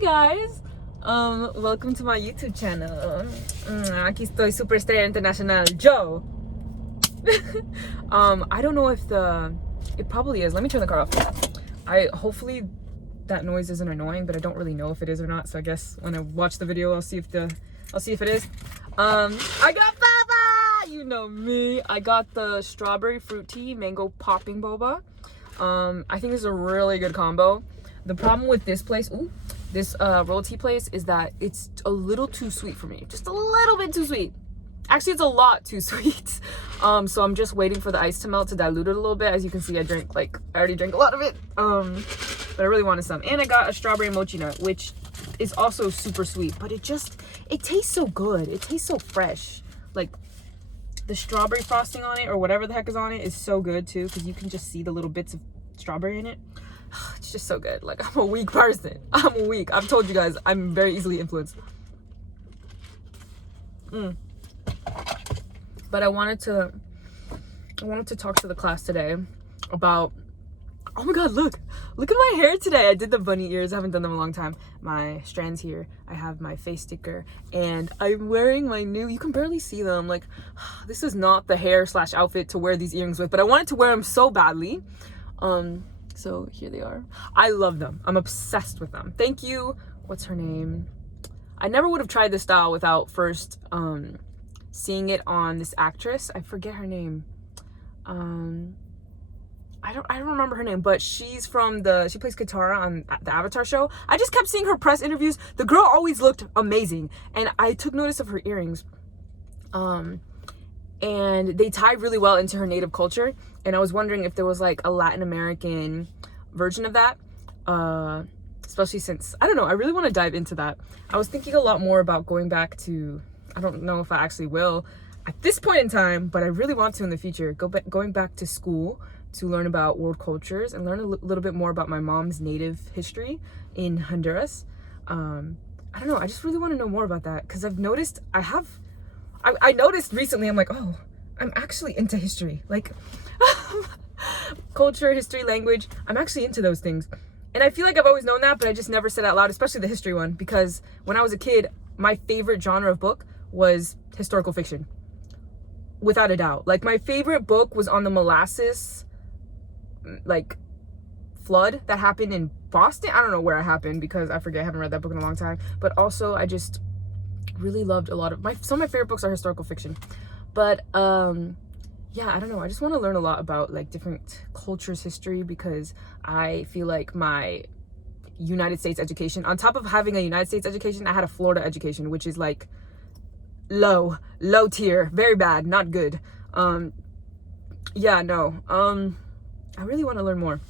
Hi guys! Welcome to my YouTube channel. Aquí estoy, Superestrella Internacional, Joe. I don't know if it probably is. Let me turn the car off. Hopefully that noise isn't annoying, but I don't really know if it is or not. So I guess when I watch the video, I'll see if it is. I got boba! You know me. I got the strawberry fruit tea, mango popping boba. I think this is a really good combo. The problem with this place, this roll tea place, is that it's a little too sweet for me. Just a little bit too sweet. Actually, it's a lot too sweet. So I'm just waiting for the ice to melt to dilute it a little bit. As you can see, I already drank a lot of it. But I really wanted some. And I got a strawberry mochi nut, which is also super sweet, but it tastes so good. It tastes so fresh. Like the strawberry frosting on it, or whatever the heck is on it, is so good too, because you can just see the little bits of strawberry in it. It's just so good. Like, I'm a weak person. I'm weak. I've told you guys, I'm very easily influenced. But I wanted to talk to the class today about, oh my god, look at my hair today. I did the bunny ears. I haven't done them in a long time. My strands here. I have my face sticker, and I'm wearing my new, you can barely see them. Like, this is not the hair / outfit to wear these earrings with, but I wanted to wear them so badly. So here they are. I love them. I'm obsessed with them. Thank you. What's her name? I never would have tried this style without first seeing it on this actress. I forget her name. I don't remember her name, but she's from she plays Katara on the Avatar show. I just kept seeing her press interviews. The girl always looked amazing, and I took notice of her earrings. And they tied really well into her native culture, and I was wondering if there was like a Latin American version of that, especially since, I don't know, I really want to dive into that. I was thinking a lot more about going back to, I don't know if I actually will at this point in time, but I really want to in the future, going back to school to learn about world cultures and learn a little bit more about my mom's native history in Honduras. I don't know, I just really want to know more about that, because I've noticed I noticed recently, I'm like, oh, I'm actually into history. Like, culture, history, language. I'm actually into those things. And I feel like I've always known that, but I just never said it out loud, especially the history one. Because when I was a kid, my favorite genre of book was historical fiction. Without a doubt. Like, my favorite book was on the molasses, like, flood that happened in Boston. I don't know where it happened, because I forget, I haven't read that book in a long time. But also, I just really loved a lot of some of my favorite books are historical fiction. But yeah, I don't know, I just want to learn a lot about like different cultures' history, because I feel like my United States education, on top of having a United States education, I had a Florida education, which is like low tier, very bad, not good. Yeah, no, I really want to learn more,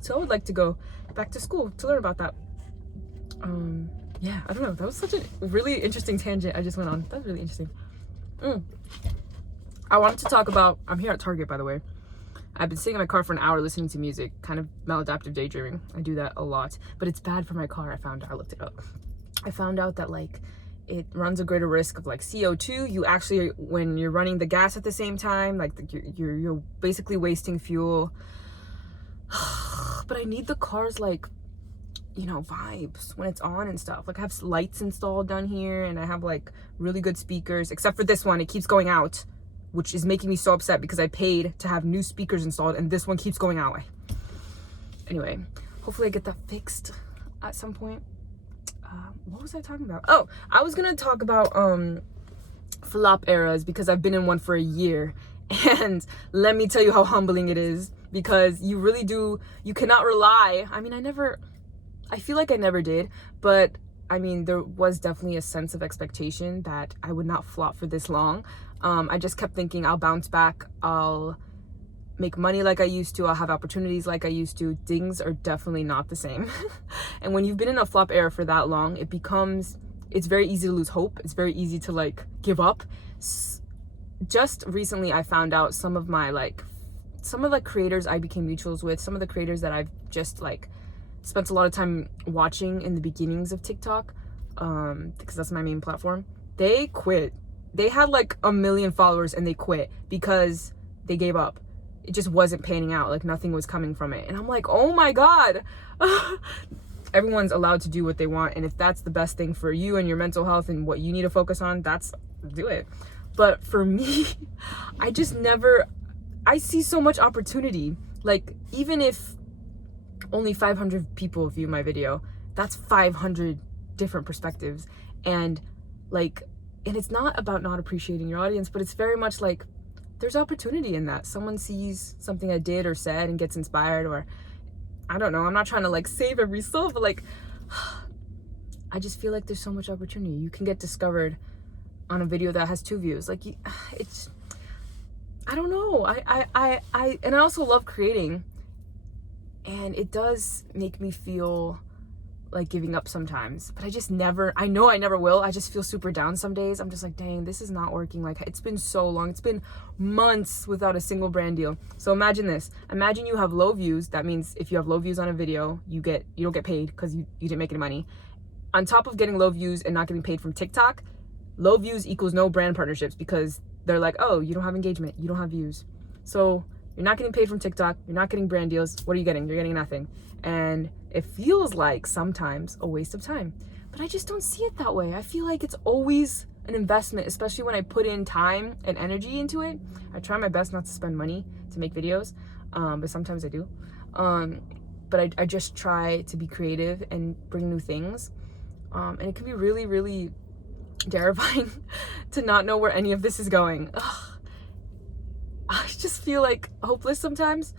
so I would like to go back to school to learn about that. Yeah, I don't know, that was such a really interesting tangent I just went on. That was really interesting. I wanted to talk about, I'm here at Target, by the way. I've been sitting in my car for an hour listening to music, kind of maladaptive daydreaming. I do that a lot, but it's bad for my car. I looked it up. I found out that like it runs a greater risk of like CO2. You actually, when you're running the gas at the same time, like you're basically wasting fuel. But I need the car's like, you know, vibes when it's on and stuff. Like, I have lights installed down here, and I have like really good speakers, except for this one, it keeps going out, which is making me so upset, because I paid to have new speakers installed and this one keeps going out. Anyway, hopefully I get that fixed at some point. What was I talking about? Oh, I was gonna talk about flop eras, because I've been in one for a year, and let me tell you how humbling it is, because you really do, you cannot rely. I mean, I feel like I never did, but I mean, there was definitely a sense of expectation that I would not flop for this long. I just kept thinking I'll bounce back, I'll make money like I used to, I'll have opportunities like I used to. Things are definitely not the same. And when you've been in a flop era for that long, it's very easy to lose hope. It's very easy to like give up. Just recently I found out some of the creators I became mutuals with, some of the creators that I've just like spent a lot of time watching in the beginnings of TikTok, because that's my main platform. They quit. They had like 1 million followers and they quit because they gave up. It just wasn't panning out. Like, nothing was coming from it. And I'm like, oh my god. everyone's allowed to do what they want, and if that's the best thing for you and your mental health and what you need to focus on, do it. But for me, I see so much opportunity. Like, even if only 500 people view my video, that's 500 different perspectives. And like, and it's not about not appreciating your audience, but it's very much like there's opportunity in that. Someone sees something I did or said and gets inspired, or I don't know, I'm not trying to like save every soul, but like, I just feel like there's so much opportunity. You can get discovered on a video that has 2 views. Like, it's, I don't know. And I also love creating, and it does make me feel like giving up sometimes, but I know I never will. I just feel super down some days. I'm just like, dang, this is not working. Like, it's been so long. It's been months without a single brand deal. So imagine this. Imagine you have low views. That means if you have low views on a video, you don't get paid because you didn't make any money. On top of getting low views and not getting paid from TikTok, low views equals no brand partnerships, because they're like, oh, you don't have engagement, you don't have views. So you're not getting paid from TikTok, you're not getting brand deals. What are you getting? You're getting nothing. And it feels like sometimes a waste of time, but I just don't see it that way. I feel like it's always an investment, especially when I put in time and energy into it. I try my best not to spend money to make videos, but sometimes I do. But I just try to be creative and bring new things. And it can be really, really terrifying to not know where any of this is going. Ugh. I just feel like hopeless sometimes,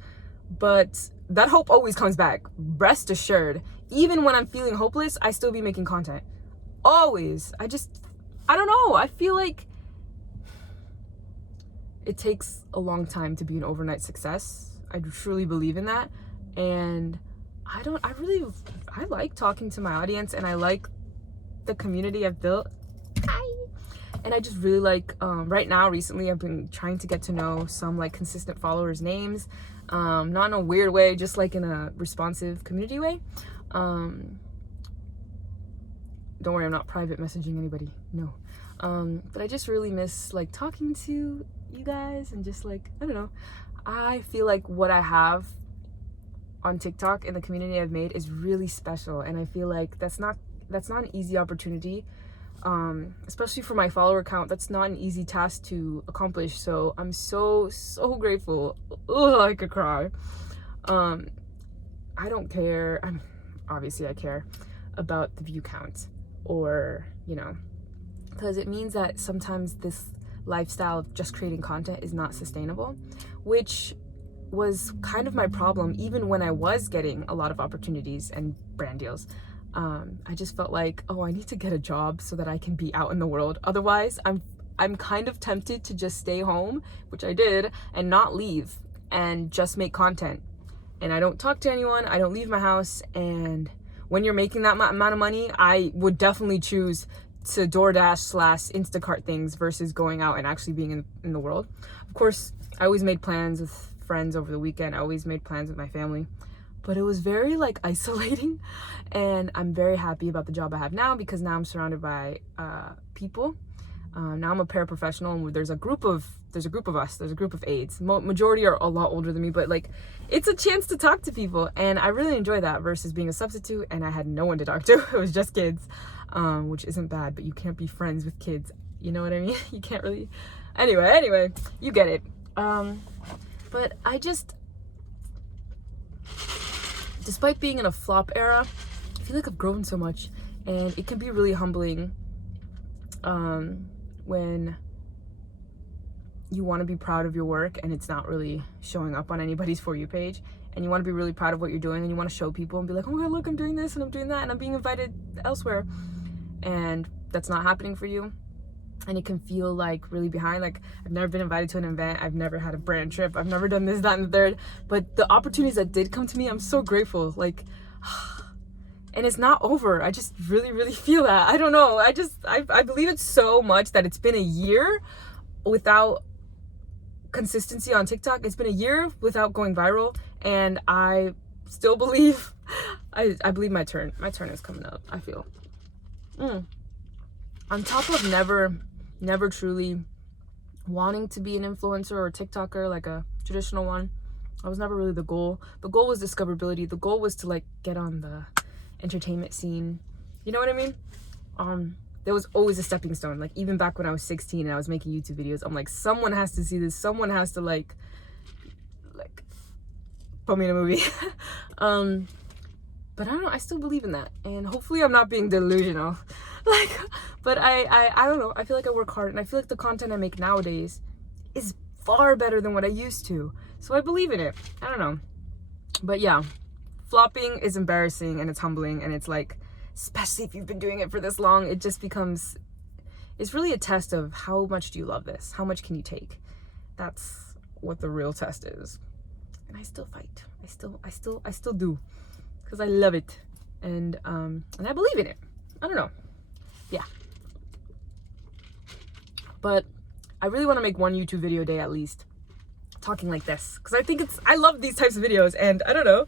but that hope always comes back. Rest assured, even when I'm feeling hopeless, I still be making content. Always. I don't know. I feel like it takes a long time to be an overnight success. I truly believe in that. And I like talking to my audience, and I like the community I've built. And I just really like, right now, recently, I've been trying to get to know some like consistent followers' names, not in a weird way, just like in a responsive community way. Don't worry, I'm not private messaging anybody, no. But I just really miss like talking to you guys, and just like, I don't know, I feel like what I have on TikTok and the community I've made is really special, and I feel like that's not an easy opportunity. Especially for my follower count, that's not an easy task to accomplish. So I'm so grateful. Ugh, I could cry. I don't care. Obviously I care about the view count, or, you know, because it means that sometimes this lifestyle of just creating content is not sustainable, which was kind of my problem even when I was getting a lot of opportunities and brand deals. I just felt like, oh, I need to get a job so that I can be out in the world. Otherwise, I'm kind of tempted to just stay home, which I did, and not leave and just make content. And I don't talk to anyone. I don't leave my house. And when you're making that amount of money, I would definitely choose to DoorDash / Instacart things versus going out and actually being in the world. Of course, I always made plans with friends over the weekend. I always made plans with my family. But it was very like isolating, and I'm very happy about the job I have now, because now I'm surrounded by people. Now I'm a paraprofessional, and there's a group of us. There's a group of aides. Majority are a lot older than me, but like, it's a chance to talk to people, and I really enjoy that versus being a substitute and I had no one to talk to. It was just kids, which isn't bad, but you can't be friends with kids. You know what I mean? You can't really. Anyway, you get it. But I just. Despite being in a flop era, I feel like I've grown so much, and it can be really humbling when you want to be proud of your work and it's not really showing up on anybody's For You page, and you want to be really proud of what you're doing, and you want to show people and be like, oh my god, look, I'm doing this and I'm doing that and I'm being invited elsewhere, and that's not happening for you. And it can feel like really behind. Like, I've never been invited to an event. I've never had a brand trip. I've never done this, that, and the third. But the opportunities that did come to me, I'm so grateful. Like, and it's not over. I just really, really feel that. I don't know. I believe it so much that it's been a year without consistency on TikTok. It's been a year without going viral. And I still believe, I believe my turn is coming up, I feel. On top of never truly wanting to be an influencer or a TikToker, like a traditional one. That was never really the goal. The goal was discoverability. The goal was to like get on the entertainment scene. You know what I mean? There was always a stepping stone. Like even back when I was 16 and I was making YouTube videos, I'm like, someone has to see this. Someone has to like put me in a movie. But I don't know, I still believe in that. And hopefully I'm not being delusional. Like, but I don't know. I feel like I work hard and I feel like the content I make nowadays is far better than what I used to. So I believe in it. I don't know. But yeah, flopping is embarrassing and it's humbling, and it's like, especially if you've been doing it for this long, it just becomes, it's really a test of how much do you love this? How much can you take? That's what the real test is. And I still fight. I still do, because I love it, and I believe in it. I don't know. Yeah. But I really want to make one YouTube video a day at least, talking like this, because I think I love these types of videos, and I don't know,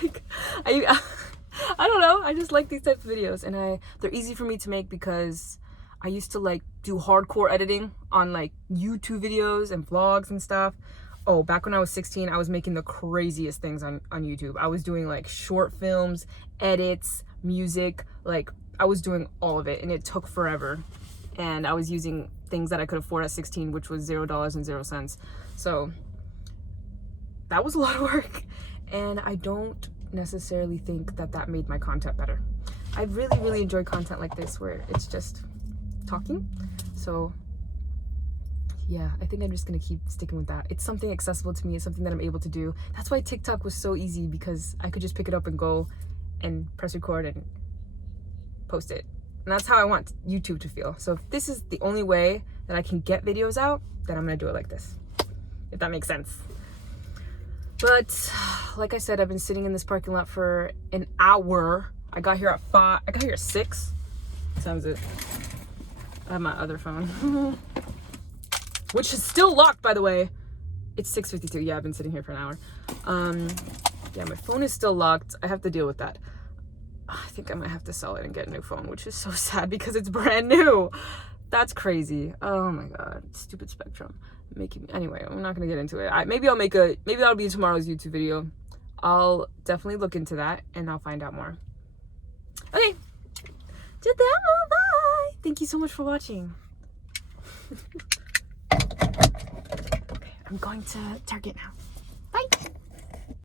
like I don't know, I just like these types of videos, and they're easy for me to make because I used to like do hardcore editing on like YouTube videos and vlogs and stuff. Oh, back when I was 16, I was making the craziest things on YouTube. I was doing like short films, edits, music, like I was doing all of it, and it took forever. And I was using things that I could afford at 16, which was $0.00. So that was a lot of work. And I don't necessarily think that made my content better. I really, really enjoy content like this where it's just talking. So yeah, I think I'm just gonna keep sticking with that. It's something accessible to me. It's something that I'm able to do. That's why TikTok was so easy, because I could just pick it up and go and press record and post it. And that's how I want YouTube to feel. So if this is the only way that I can get videos out, then I'm gonna do it like this, if that makes sense. But like I said, I've been sitting in this parking lot for an hour. I got here at 5. I got here at 6. What time is it? I have my other phone, which is still locked, by the way. It's 6:52. Yeah, I've been sitting here for an hour. Yeah, my phone is still locked. I have to deal with that. I think I might have to sell it and get a new phone, which is so sad because it's brand new. That's crazy. Oh my god, stupid Spectrum. Anyway, I'm not gonna get into it. Maybe that'll be tomorrow's YouTube video. I'll definitely look into that and I'll find out more. Okay, bye. Thank you so much for watching. Okay, I'm going to Target now.